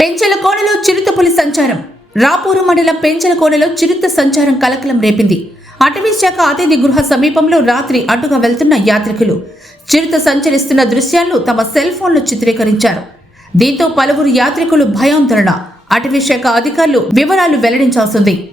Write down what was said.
పెంచల కోనలో చిరుతపులి సంచారం. రాపూరు మండలం పెంచల కోనలో చిరుత సంచారం కలకలం రేపింది. అటవీ శాఖ అతిథి గృహ సమీపంలో రాత్రి అటుగా వెళ్తున్న యాత్రికులు చిరుత సంచరిస్తున్న దృశ్యాలను తమ సెల్ ఫోన్లో చిత్రీకరించారు. దీంతో పలువురు యాత్రికులు భయాందోళన. అటవీ శాఖ అధికారులు వివరాలు వెల్లడించాల్సింది